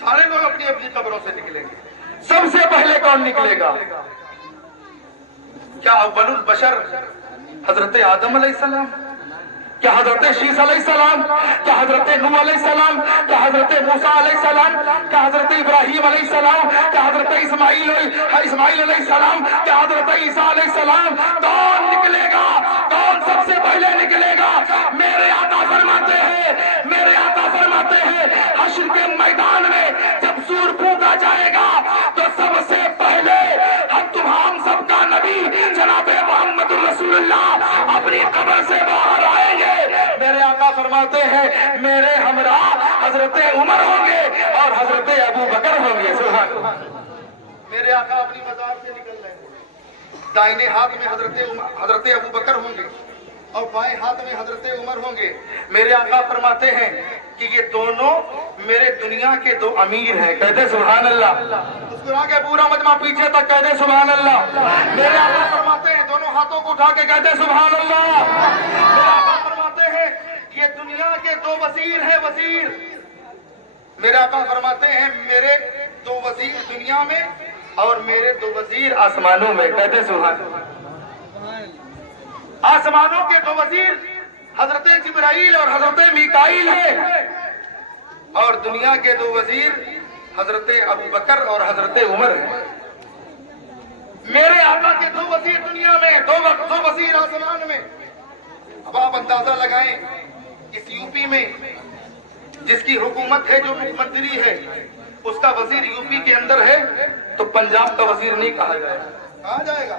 سارے لوگ اپنی اپنی قبروں سے نکلیں گے. سب سے پہلے کون نکلے گا؟ کیا اول البشر حضرت آدم علیہ السلام, کیا حضرت شیس علیہ السلام, کیا حضرت نوح علیہ السلام, کیا حضرت موسیٰ علیہ السلام, کیا حضرت ابراہیم علیہ السلام, کیا حضرت اسماعیل علیہ السلام, کیا حضرت عیسیٰ علیہ السلام؟ کون نکلے گا؟ کون سب سے پہلے نکلے گا؟ میرے آقا فرماتے ہیں, میرے آقا فرماتے ہیں حشر کے میدان میں جب سور پھونکا جائے گا تو سب سے پہلے ہم سب کا نبی جناب محمد رسول اللہ اپنی قبر سے باہر آئیں گے. میرے آقا فرماتے ہیں میرے ہمراہ حضرت عمر ہوں گے اور حضرت ابو بکر ہوں گے. سبحان اللہ. میرے آقا اپنی مزار سے نکل رہے ہیں, دائیں ہاتھ میں حضرت ابو بکر ہوں گے اور بائیں ہاتھ میں حضرت عمر ہوں گے. میرے آقا فرماتے ہیں کہ یہ دونوں میرے دنیا کے دو امیر ہیں. کہتے سبحان اللہ. مسکرا کے پورا مجمع پیچھے تک کہتے سبحان اللہ. میرے آقا فرماتے ہیں دونوں ہاتھوں کو اٹھا کے کہتے سبحان اللہ. میرے آقا فرماتے ہیں یہ دنیا کے دو وزیر ہیں, وزیر. میرے آقا فرماتے ہیں میرے دو وزیر دنیا میں اور میرے دو وزیر آسمانوں میں. کہتے سبحان اللہ. آسمانوں کے دو وزیر حضرت جبرائیل اور حضرت میکائیل ہیں اور دنیا کے دو وزیر حضرت ابو بکر اور حضرت عمر ہیں. میرے آقا کے دو وزیر دنیا میں, دو وزیر آسمان میں. اب آپ اندازہ لگائیں اس یو پی میں جس کی حکومت ہے, جو مکھ منتری ہے, اس کا وزیر یو پی کے اندر ہے تو پنجاب کا وزیر نہیں کہا جائے گا. کہا جائے گا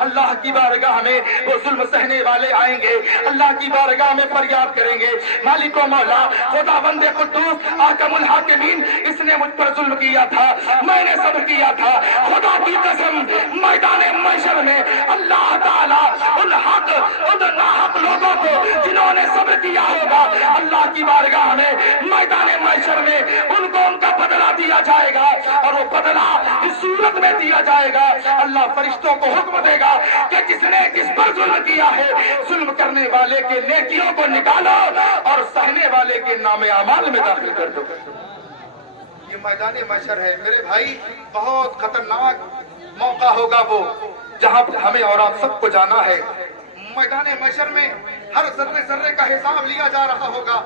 اللہ کی بارگاہ میں وہ ظلم سہنے والے آئیں گے, اللہ کی بارگاہ میں فریاد کریں گے, مالک و مولا خدا بند قدوس حاکم الحاکمین, اس نے مجھ پر ظلم کیا تھا, میں نے صبر کیا تھا. خدا کی قسم میدان محشر میں اللہ تعالیٰ ان حق ان ناحق لوگوں کو جنہوں نے صبر کیا ہوگا, اللہ کی بارگاہ میں میدان محشر میں ان کو ان کا بدلہ دیا جائے گا, اور وہ بدلہ اس صورت میں دیا جائے گا. اللہ فرشتوں کو حکم دے گا کہ جس نے کس پر ظلم کیا ہے, ظلم کرنے والے کے نیکیوں کو نکالو اور سہنے والے کے نام اعمال میں داخل کر دو. یہ میدان محشر ہے میرے بھائی, بہت خطرناک موقع ہوگا وہ جہاں ہمیں اور آپ سب کو جانا ہے. میدان محشر میں ہر ذرے ذرے کا حساب لیا جا رہا ہوگا.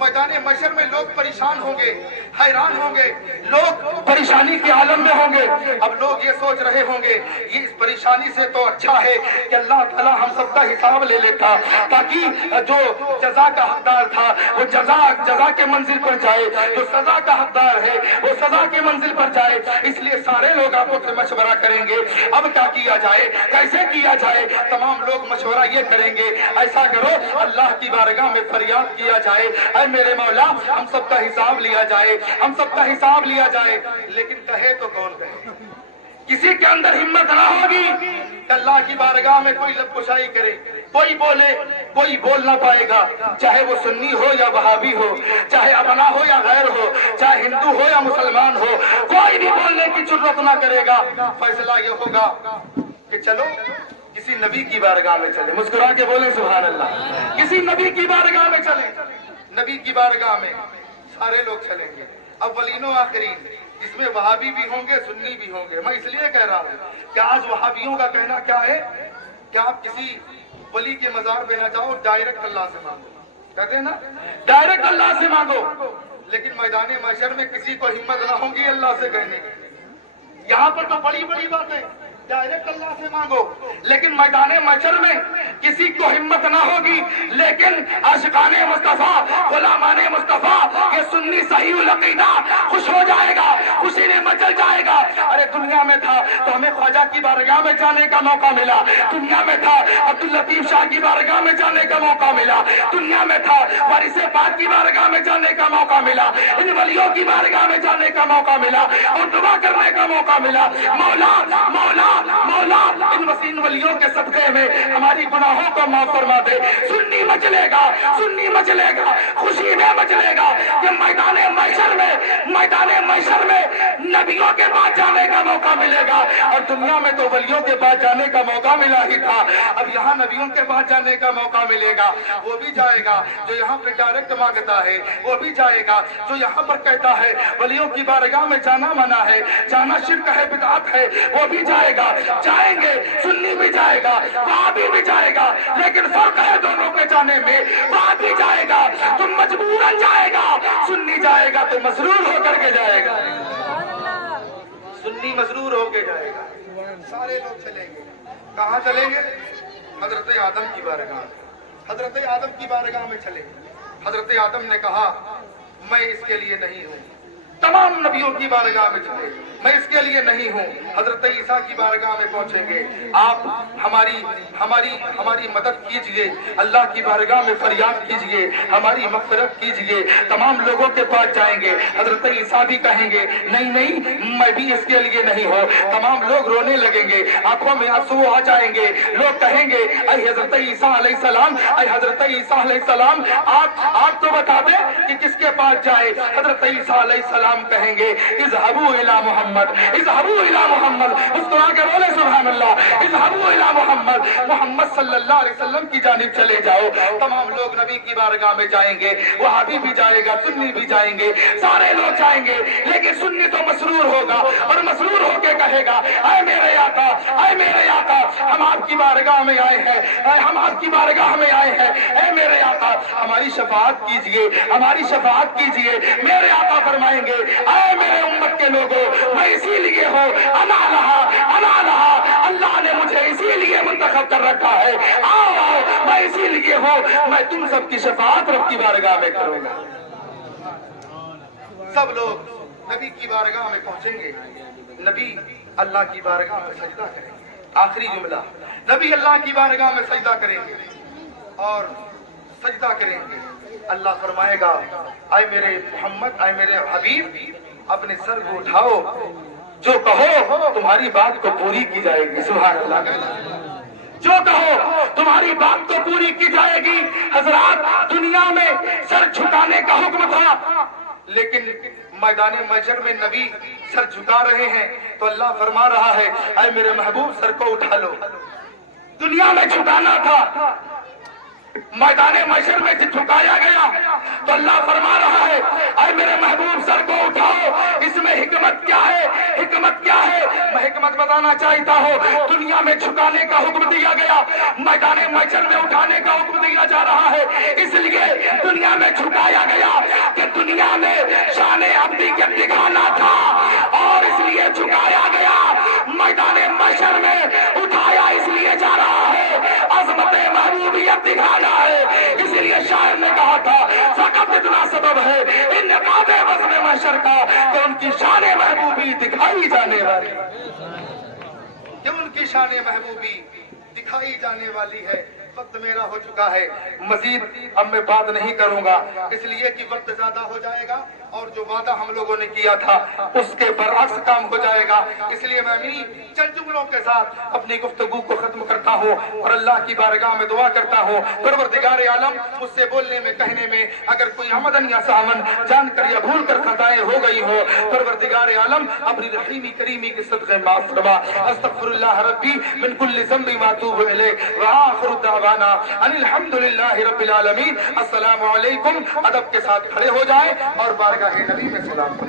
میدان محشر میں لوگ پریشان ہوں گے, حیران ہوں گے, لوگ پریشانی کے عالم میں ہوں گے. اب لوگ یہ سوچ رہے ہوں گے یہ اس پریشانی سے تو اچھا ہے کہ اللہ تعالیٰ ہم سب کا حساب لے لیتا, تاکہ جو جزا کا حقدار تھا وہ جزا کے منزل پر جائے, جو سزا کا حقدار ہے وہ سزا کے منزل پر جائے. اس لیے سارے لوگ آپس میں مشورہ کریں گے اب کیا کیا جائے, کیسے کیا جائے. تمام لوگ مشورہ یہ کریں گے ایسا کرو اللہ کی بارگاہ میں فریاد کیا جائے, اے میرے مولا ہم سب کا حساب لیا جائے, ہم سب کا حساب لیا جائے. لیکن کہے تو کون کہے, کسی کے اندر ہمت نہ ہوگی کہ اللہ کی بارگاہ میں کوئی لب کشائی کرے. کوئی بولے, کوئی بول نہ پائے گا, چاہے وہ سنی ہو یا وہابی ہو, چاہے اپنا ہو یا غیر ہو, چاہے ہندو ہو یا مسلمان ہو, کوئی بھی بولنے کی جرات نہ کرے گا. فیصلہ یہ ہوگا کہ چلو کسی نبی کی بارگاہ میں چلے. مسکرا کے بولے سبحان اللہ. کسی نبی کی بارگاہ میں چلے. نبی کی بارگاہ میں سارے لوگ چلیں گے, اولین و آخرین, جس میں وہابی بھی ہوں گے سنی بھی ہوں گے. میں اس لیے کہہ رہا ہوں کہ آج وہابیوں کا کہنا کیا ہے کہ آپ کسی ولی کے مزار پہ نہ جاؤ, ڈائریکٹ اللہ سے مانگو. کہتے ہیں نا ڈائریکٹ اللہ سے مانگو. لیکن میدان محشر میں کسی کو ہمت نہ ہوگی اللہ سے کہنے کی. یہاں پر تو بڑی بڑی باتیں ڈائریکٹ اللہ سے مانگو, لیکن میدان محشر میں کسی کو ہمت نہ ہوگی. لیکن عاشقان مصطفیٰ, غلامان مصطفیٰ, یہ سنی صحیح العقیدہ خوش ہو جائے گا, خوشی نے مچل جائے گا. ارے دنیا میں تھا تو ہمیں خواجہ کی بارگاہ میں جانے کا موقع ملا, دنیا میں تھا عبداللطیف شاہ کی بارگاہ میں جانے کا موقع ملا, دنیا میں تھا وارث پاک کی بارگاہ میں جانے کا موقع ملا, ان ولیوں کی بارگاہ میں جانے کا موقع ملا اور دعا کرنے کا موقع ملا. مولا مولا مولا ان وسیم ولیوں کے صدقے میں ہماری گناہوں کو معاف فرما دے. سنی مچلے گا, سنی مچلے گا, خوشی میں مچلے گا کہ میدان محشر میں نبیوں کے پاس جانے کا موقع ملے گا. اور دنیا میں تو ولیوں کے پاس جانے کا موقع ملا ہی تھا, اب یہاں نبیوں کے پاس جانے کا موقع ملے گا. وہ بھی جائے گا جو یہاں پہ ڈائریکٹ مانگتا ہے, وہ بھی جائے گا جو یہاں پر کہتا ہے ولیوں کی بارگاہ میں جانا منع ہے, جانا شرک ہے, بدعت ہے, وہ بھی جائے گا. جائیں گے, سنی بھی جائے گا, وہابی بھی جائے گا, لیکن فرق ہے دونوں کے جانے میں. وہابی جائے گا تو مجبوراً جائے گا, سنی جائے گا تو مسرور ہو کر کے جائے گا. سنی مسرور ہو کے جائے گا. سارے لوگ چلیں گے. کہاں چلیں گے؟ حضرت آدم کی بارگاہ. حضرت آدم کی بارگاہ میں چلیں گے. حضرت آدم نے کہا میں اس کے لیے نہیں ہوں. تمام نبیوں کی بارگاہ میں چلے, میں اس کے لیے نہیں ہوں. حضرت عیسیٰ کی بارگاہ میں پہنچیں گے, آپ ہماری مدد کیجئے, اللہ کی بارگاہ میں فریاد کیجئے, ہماری مغفرت کیجئے. تمام لوگوں کے پاس جائیں گے. حضرت عیسیٰ بھی کہیں گے نہیں نہیں میں بھی اس کے لیے نہیں ہوں. تمام لوگ رونے لگیں گے, آنکھوں میں آنسو آ جائیں گے. لوگ کہیں گے اے حضرت عیسیٰ علیہ السلام, اے حضرت عیسیٰ علیہ السلام, آپ تو بتا دیں کہ کس کے پاس جائے. حضرت عیسیٰ علیہ السلام کہیں گے اذهبوا الى محمد, اذهبوا الى محمد. مسکرا کے بولے سبحان اللہ. اذهبوا الى محمد, محمد صلی اللہ علیہ وسلم کی جانب چلے جاؤ. تمام لوگ نبی کی بارگاہ میں جائیں گے, وہابی بھی جائے گا, سنی بھی جائیں گے, سارے لوگ جائیں گے. لیکن سنی تو مسرور ہوگا اور مسرور ہو کے کہے گا اے میرے آقا, اے میرے آقا, ہم آپ کی بارگاہ میں آئے ہیں, ہم آپ کی بارگاہ میں آئے ہیں. اے میرے آقا ہماری شفاعت کیجئے, ہماری شفاعت کیجئے. میرے آقا فرمائیں گے اے میرے امت کے لوگوں, میں اسی لیے ہوں, انا لہا, اللہ نے مجھے اسی لیے منتخب کر رکھا ہے. آؤ آؤ, میں اسی لیے ہوں, میں تم سب کی شفاعت رب کی بارگاہ میں کروں گا. سب لوگ نبی کی بارگاہ میں پہنچیں گے. نبی اللہ کی بارگاہ میں سجدہ کریں گے. آخری جملہ, نبی اللہ کی بارگاہ میں سجدہ کریں گے اور سجدہ کریں گے. اللہ فرمائے گا اے میرے محمد, اے میرے حبیب, اپنے سر کو اٹھاؤ, جو کہو تمہاری بات کو پوری کی جائے گی. سبحان اللہ. جو کہو تمہاری بات تو پوری کی جائے گی. حضرات, دنیا میں سر جھکانے کا حکم تھا, لیکن میدان محشر میں نبی سر جھکا رہے ہیں تو اللہ فرما رہا ہے اے میرے محبوب سر کو اٹھا لو. دنیا میں جھکانا تھا, میدان محشر میں جھکایا گیا تو اللہ فرما رہا ہے اے میرے محبوب سر کو اٹھاؤ. اس میں حکمت کیا ہے؟ حکمت کیا ہے؟ میں حکمت بتانا چاہتا ہوں. دنیا میں جھکانے کا حکم دیا گیا, میدان محشر میں اٹھانے کا حکم دیا جا رہا ہے. اس لیے دنیا میں جھکایا گیا کہ دنیا میں شان ابدیت دکھانا تھا, اور اس لیے جھکایا گیا. میدان محشر میں اٹھایا اس لیے جا رہا ہے عظمت محبوبیت دکھانا ہے. اس لیے شاعر نے کہا تھا فقط اتنا سبب ہے انعقاد وزن محشر کا کہ ان کی شان محبوبی دکھائی جانے والی, کہ ان کی شان محبوبی دکھائی جانے والی ہے. وقت میرا ہو چکا ہے, مزید اب میں بات نہیں کروں گا اس لیے کہ وقت زیادہ ہو جائے گا اور جو وعدہ ہم لوگوں نے کیا تھا اس کے برعکس کام ہو جائے گا. اس لیے میں چند جملوں کے ساتھ اپنی گفتگو کو ختم کرتا ہوں اور اللہ کی بارگاہ میں دعا کرتا ہوں پروردگار عالم مجھ سے بولنے میں کہنے میں اگر کوئی عمدن یا سہون جان کر یا بھول کر خطائیں ہو گئی ہو, پروردگار عالم اپنی رحیمی کریمی کے صدقے معاف فرما. استغفر اللہ ربی من کل ذنب واتوب الیہ وآخر دعوانا ان الحمدللہ رب العالمین. السلام علیکم. ادب کے ساتھ کھڑے ہو جائیں اور بارگاہ نبی میں سلام کریں.